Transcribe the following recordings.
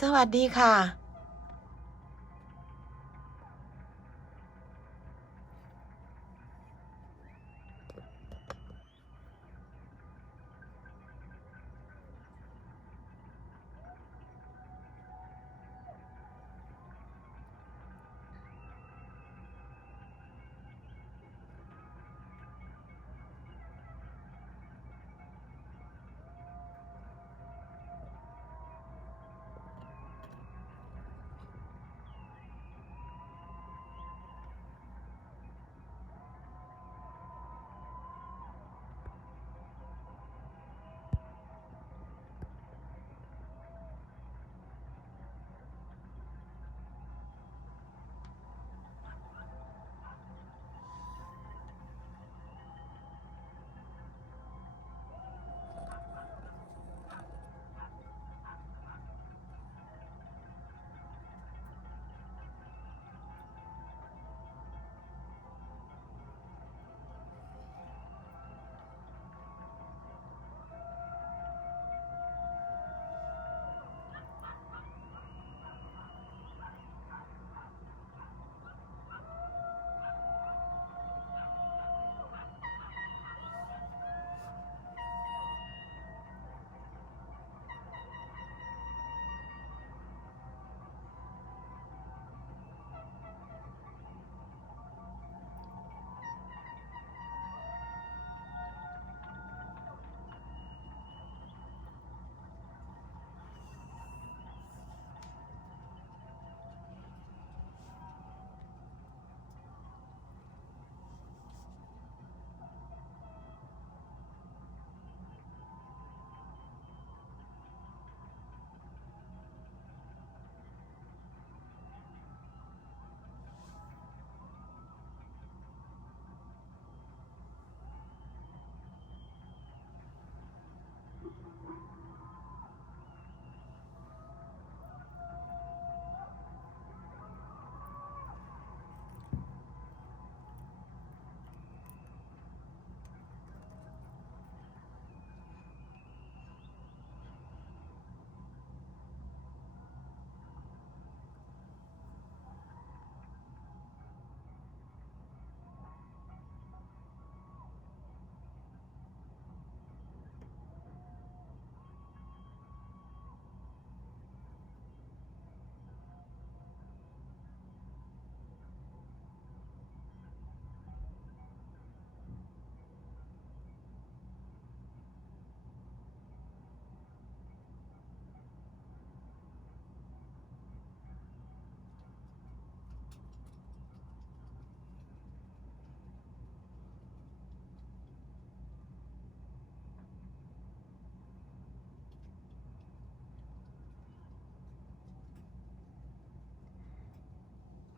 สวัสดีค่ะ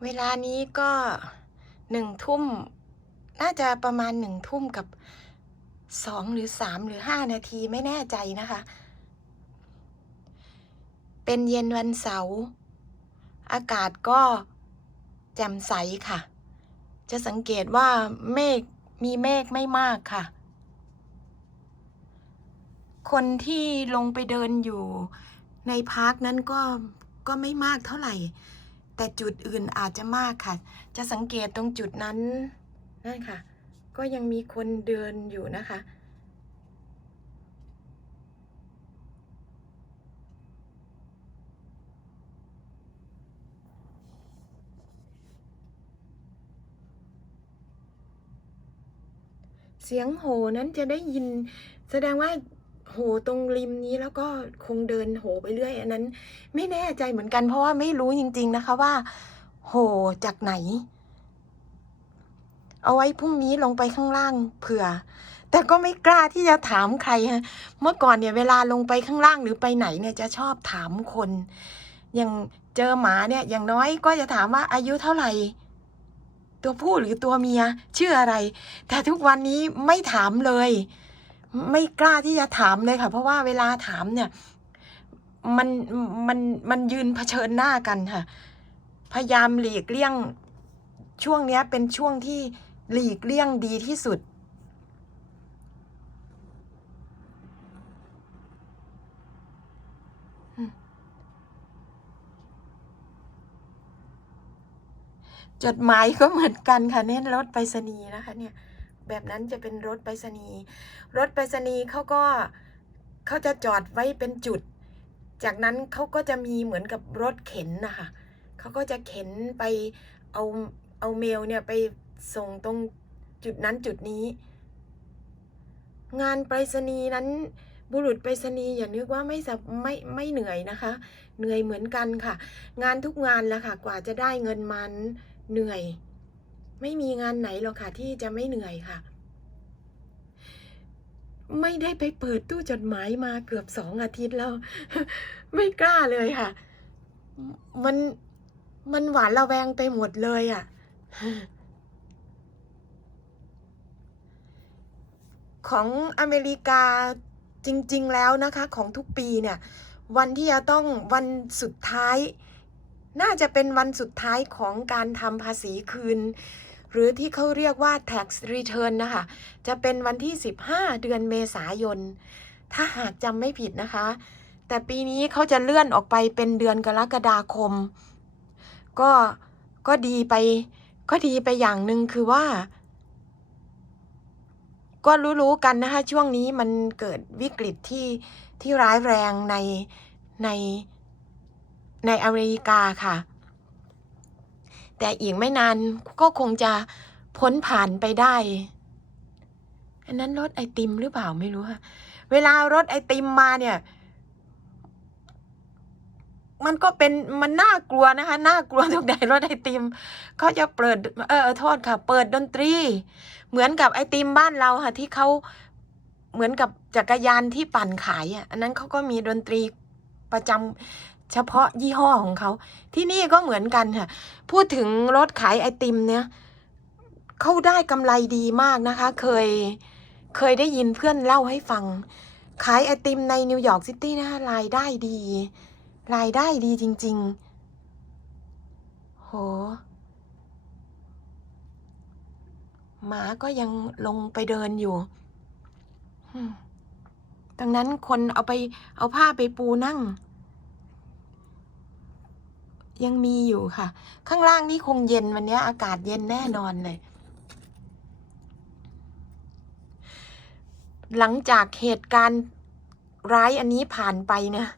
เวลานี้ก็หนึ่งทุ่ม น่าจะประมาณหนึ่งทุ่มกับสองหรือสามหรือห้านาทีไม่แน่ใจนะคะ เป็นเย็นวันเสาร์อากาศก็แจ่มใสค่ะ จะสังเกตว่าเมฆมีเมฆไม่มากค่ะ คนที่ลงไปเดินอยู่ในพาร์คนั้นก็ก็ไม่มากเท่าไหร่ แต่จุดอื่นอาจจะมากค่ะ จะสังเกตตรงจุดนั้นนั่นค่ะ ก็ยังมีคนเดินอยู่นะคะ เสียงโห่นั้นจะได้ยินแสดงว่า โหตรงริมนี้แล้วก็คงเดินโหไปเรื่อย อันนั้น ไม่แน่ใจเหมือนกัน เพราะว่าไม่รู้จริง ๆนะคะว่า โหจากไหน เอาไว้พรุ่งนี้ลงไปข้างล่างเผื่อ แต่ก็ไม่กล้าที่จะถามใครฮะเมื่อก่อนเนี่ยเวลาลงไปข้างล่างหรือไปไหนเนี่ยจะชอบถามคนอย่างเจอหมาเนี่ย อย่างน้อยก็จะถามว่าอายุเท่าไหร่ตัวผู้หรือตัวเมียชื่ออะไร แต่ทุกวันนี้ไม่ถามเลย ไม่กล้าที่จะถามเลยค่ะ เพราะว่าเวลาถามเนี่ยมันมันมันยืนเผชิญหน้ากันค่ะ พยายามหลีกเลี่ยงช่วงนี้เป็นช่วงที่หลีกเลี่ยงดีที่สุด จดหมายก็เหมือนกันค่ะ เน้นรถไปรษณีย์นะคะเนี่ย แบบนั้นจะเป็นรถไปรษณีย์รถไปรษณีย์เขาก็เขาจะจอดไว้เป็นจุด จากนั้นเขาก็จะมีเหมือนกับรถเข็นนะคะเขาก็จะเข็นไปเอาเอาเมลเนี่ยไปส่งตรงจุดนั้นจุดนี้ งานไปรษณีย์นั้นบุรุษไปรษณีย์อย่านึกว่าไม่สับไม่ไม่เหนื่อยนะคะ เหนื่อยเหมือนกันค่ะ งานทุกงานแหละค่ะ กว่าจะได้เงินมันเหนื่อย ไม่มีงานไหนหรอกค่ะ ที่จะไม่เหนื่อยค่ะ ไม่ได้ไปเปิดตู้จดหมายมาเกือบสองอาทิตย์แล้ว ไม่กล้าเลยค่ะ มันมันหวานระแวงไปหมดเลยอะ ของอเมริกาจริง ๆ แล้วนะคะ ของทุกปีเนี่ย วันที่จะต้องวันสุดท้าย น่าจะเป็นวันสุดท้ายของการทำภาษีคืน หรือที่เขาเรียกว่า tax return นะคะ จะเป็นวันที่ 15 เดือนเมษายน ถ้าหากจำไม่ผิดนะคะ แต่ปีนี้เขาจะเลื่อนออกไปเป็นเดือนกรกฎาคม ก็ก็ดีไป ก็ดีไปอย่างหนึ่งคือว่า ก็รู้ๆกันนะคะ ช่วงนี้มันเกิดวิกฤตที่ที่ร้ายแรงในใน ในอเมริกาค่ะ แต่อีกไม่นานก็คงจะพ้นผ่านไปได้ อันนั้นรถไอติมหรือเปล่าไม่รู้ค่ะเวลารถไอติมมาเนี่ย มันก็เป็นมันน่ากลัวนะคะน่ากลัวตรงไหนรถไอติมเขาจะเปิดเออเออโทษค่ะ เปิดดนตรี เหมือนกับไอติมบ้านเราค่ะ ที่เขาเหมือนกับจักรยานที่ปั่นขายอะอันนั้นเขาก็มีดนตรีประจำ เฉพาะยี่ห้อของเขาที่นี่ก็เหมือนกันค่ะ พูดถึงรถขายไอติมเนี่ยเขาได้กำไรดีมากนะคะ เคยเคยได้ยินเพื่อนเล่าให้ฟัง ขายไอติมในนิวยอร์กซิตี้นะคะรายได้ดี รายได้ดีจริง ๆ โหหมาก็ยังลงไปเดินอยู่ดังนั้นคนเอาไปเอาผ้าไปปูนั่ง ยังมีอยู่ค่ะ ข้างล่างนี่คงเย็นวันนี้อากาศเย็นแน่นอนเลย หลังจากเหตุการณ์ร้ายอันนี้ผ่านไปเนี่ย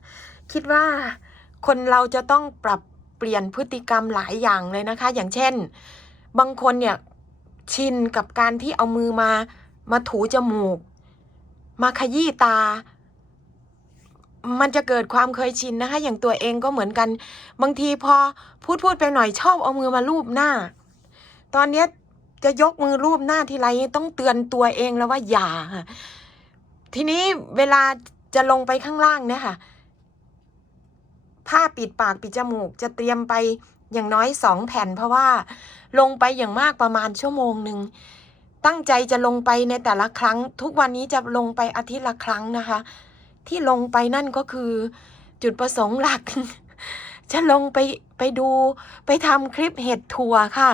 คิดว่าคนเราจะต้องปรับเปลี่ยนพฤติกรรมหลายอย่างเลยนะคะ อย่างเช่น บางคนเนี่ยชินกับการที่เอามือมา มาถูจมูก มาขยี้ตา มันจะเกิดความเคยชินนะคะ อย่างตัวเองก็เหมือนกัน บางทีพอพูดพูดไปหน่อยชอบเอามือมาลูบหน้า ตอนเนี้ยจะยกมือรูปหน้าทีไรต้องเตือนตัวเองแล้วว่าอย่าค่ะทีนี้เวลาจะลงไปข้างล่างเนี่ยค่ะ ผ้าปิดปากปิดจมูกจะเตรียมไปอย่างน้อยสองแผ่น เพราะว่าลงไปอย่างมากประมาณชั่วโมงหนึ่งตั้งใจจะลงไปในแต่ละครั้ง ทุกวันนี้จะลงไปอาทิตย์ละครั้งนะคะ ที่ลงไปนั่นก็คือจุดประสงค์หลัก จะลงไปไปดูไปทำคลิปเห็ดทัวค่ะ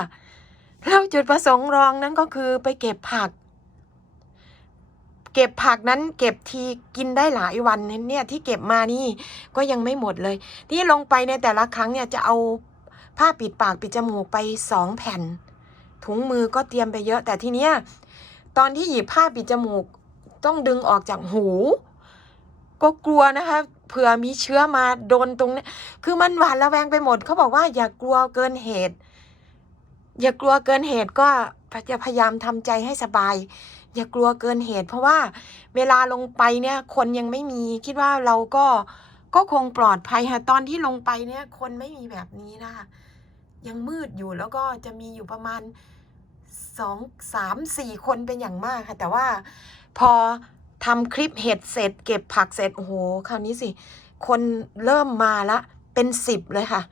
แล้วจุดประสงค์รองนั้นก็คือไปเก็บผัก เก็บผักนั้นเก็บทีกินได้หลายวันเนี่ยที่เก็บมานี่ก็ยังไม่หมดเลย ที่ลงไปในแต่ละครั้งเนี่ยจะเอาผ้าปิดปากปิดจมูกไปสองแผ่น ถุงมือก็เตรียมไปเยอะ แต่ทีเนี้ยตอนที่หยิบผ้าปิดจมูกต้องดึงออกจากหู ก็กลัวนะคะเผื่อมีเชื้อมาโดนตรงนี้คือมันหวาดระแวงไปหมดเขาบอกว่าอย่ากลัวเกินเหตุ อย่ากลัวเกินเหตุก็จะพยายามทำใจให้สบาย อย่ากลัวเกินเหตุ เพราะว่าเวลาลงไปเนี่ยคนยังไม่มีคิดว่าเราก็ก็คงปลอดภัยค่ะตอนที่ลงไปเนี่ย คนไม่มีแบบนี้นะคะยังมืดอยู่แล้วก็จะมีอยู่ประมาณสองสามสี่คนเป็นอย่างมากค่ะ แต่ว่าพอ ทำคลิปเห็ดเสร็จ เก็บผักเสร็จโอ้โหคราวนี้สิ คนเริ่มมาละ เป็นสิบเลยค่ะ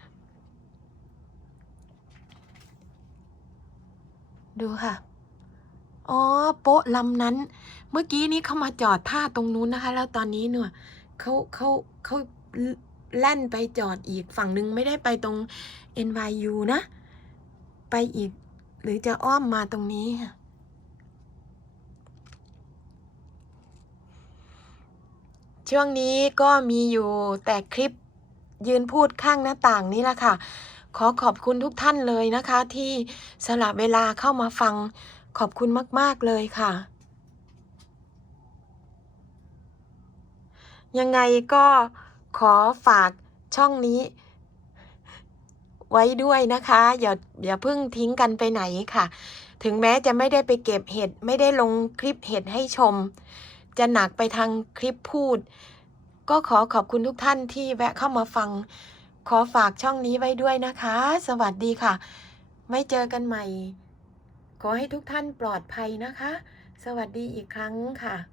ดูค่ะ อ๋อ โป๊ะลำนั้น เมื่อกี้นี้เขามาจอดท่าตรงนู้นนะคะ แล้วตอนนี้เนี่ยเขาเขาเขาแล่นไปจอดอีกฝั่งหนึ่งไม่ได้ไปตรง NYU นะ ไปอีก หรือจะอ้อมมาตรงนี้ค่ะ ช่วงนี้ก็มีอยู่แต่คลิปยืนพูดข้างหน้าต่างนี่แหละค่ะ ขอขอบคุณทุกท่านเลยนะคะ ที่สละเวลาเข้ามาฟังขอบคุณมาก ๆ เลยค่ะ ยังไงก็ขอฝากช่องนี้ ไว้ด้วยนะคะ อย่าอย่าเพิ่งทิ้งกันไปไหนค่ะ ถึงแม้จะไม่ได้ไปเก็บเห็ด ไม่ได้ลงคลิปเห็ดให้ชม จะหนักไปทางคลิปพูด ก็ขอขอบคุณทุกท่านที่แวะเข้ามาฟัง ขอฝากช่องนี้ไว้ด้วยนะคะ สวัสดีค่ะ ไม่เจอกันใหม่ ขอให้ทุกท่านปลอดภัยนะคะ สวัสดีอีกครั้งค่ะ